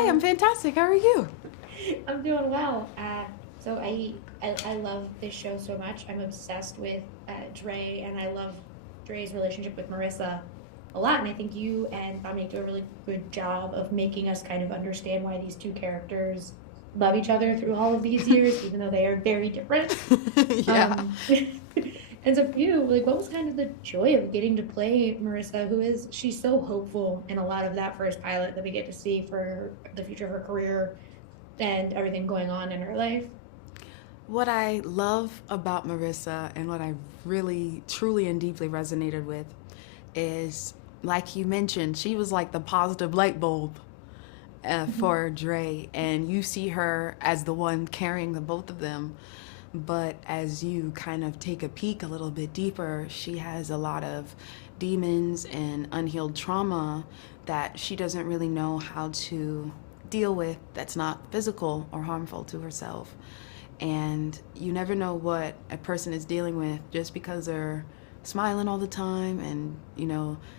Hi, I'm you? fantastic. How are you? I'm doing well. So I love this show so much. I'm obsessed with Dre, and I love Dre's relationship with Marissa a lot. And I think you and Dominic do a really good job of making us kind of understand why these two characters love each other through all of these years, even though they are very different. Yeah. And so for you, like, what was kind of the joy of getting to play Marissa, she's so hopeful in a lot of that first pilot that we get to see for the future of her career and everything going on in her life? What I love about Marissa and what I really, truly, and deeply resonated with is, like you mentioned, she was like the positive light bulb Mhm. for Dre, and you see her as the one carrying the both of them. But as you kind of take a peek a little bit deeper, she has a lot of demons and unhealed trauma that she doesn't really know how to deal with, that's not physical or harmful to herself. And you never know what a person is dealing with just because they're smiling all the time and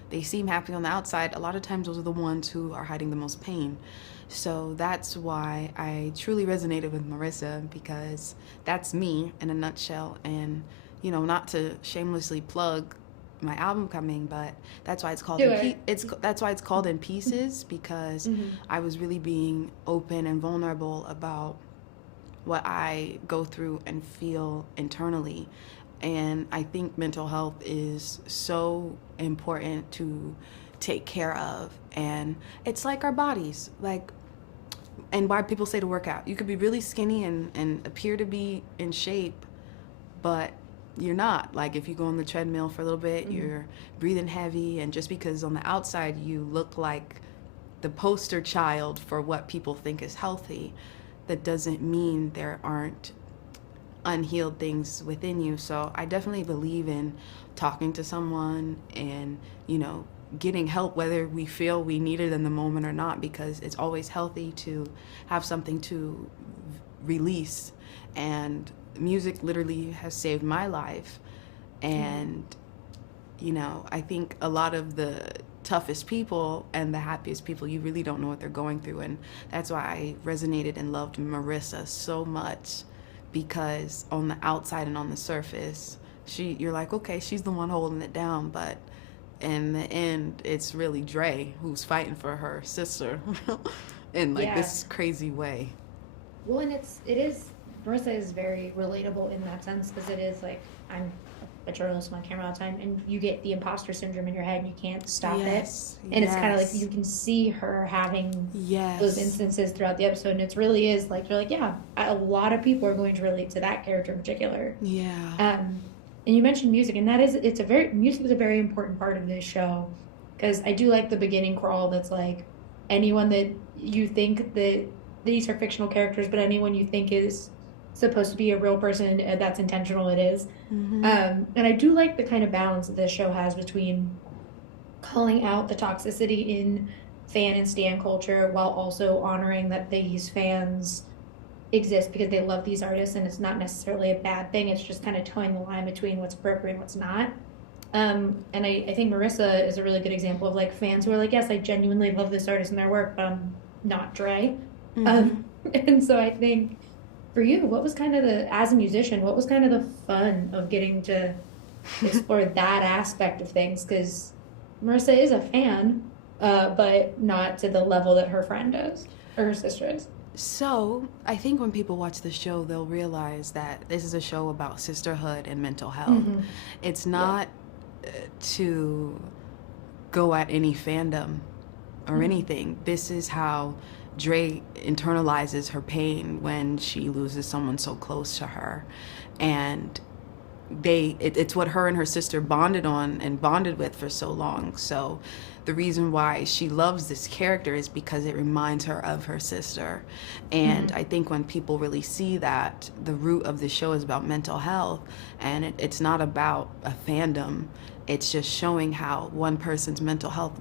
they seem happy on the outside. A lot of times those are the ones who are hiding the most pain. So that's why I truly resonated with Marissa, because that's me in a nutshell. And not to shamelessly plug my album coming, but that's why it's called Do in it. that's why it's called In Pieces, because Mhm. I was really being open and vulnerable about what I go through and feel internally. And I think mental health is so important to take care of. And it's like our bodies. Like, and why people say to work out. You could be really skinny and appear to be in shape, but you're not. Like, if you go on the treadmill for a little bit, Mhm. you're breathing heavy, and just because on the outside you look like the poster child for what people think is healthy, that doesn't mean there aren't unhealed things within you. So I definitely believe in talking to someone and, getting help, whether we feel we need it in the moment or not, because it's always healthy to have something to release. And music literally has saved my life. Yeah. And, I think a lot of the toughest people and the happiest people, you really don't know what they're going through. And that's why I resonated and loved Marissa so much, because on the outside and on the surface, you're like, okay, she's the one holding it down, but in the end, it's really Dre who's fighting for her sister in like Yeah. this crazy way. Well, and it is Marissa is very relatable in that sense because it is like I'm a journalist on camera all the time, and you get the imposter syndrome in your head and you can't stop it. Yes, And it's kind of like yes, you can see her having those yes, instances throughout the episode, and it really is like you're like, yeah, a lot of people are going to relate to that character in particular. yeah. Um, and you mentioned music, and that is it's a very music is a very important part of this show because I do like the beginning crawl that's like anyone that you think that these are fictional characters, but anyone you think is supposed to be a real person that's intentional, it is. Mm-hmm. And I do like the kind of balance that this show has between calling out the toxicity in fan and stan culture while also honoring that these fans exist because they love these artists and it's not necessarily a bad thing. It's just kind of towing the line between what's appropriate and what's not. And I think Marissa is a really good example of like fans who are like, yes, I genuinely love this artist and their work, but I'm not Dre. Mm-hmm. And so I think for you, what was kind of as a musician, what was kind of the fun of getting to explore that aspect of things? Because Marissa is a fan, but not to the level that her friend is or her sister is. So, I think when people watch the show, they'll realize that this is a show about sisterhood and mental health. Mm-hmm. It's Yeah. not to go at any fandom or Mm-hmm. anything. This is how Dre internalizes her pain when she loses someone so close to her. And it's what her and her sister bonded on and bonded with for so long. So the reason why she loves this character is because it reminds her of her sister. And Mm-hmm. I think when people really see that the root of the show is about mental health, and it's not about a fandom, it's just showing how one person's mental health,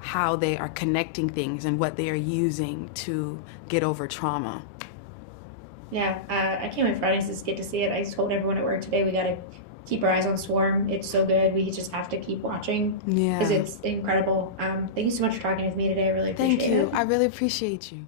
how they are connecting things and what they are using to get over trauma. Yeah, I can't wait for audiences to get to see it. I told everyone at work today we got to keep our eyes on Swarm. It's so good. We just have to keep watching because Yeah. it's incredible. Thank you so much for talking with me today. I really Thank appreciate you. it. I really appreciate you.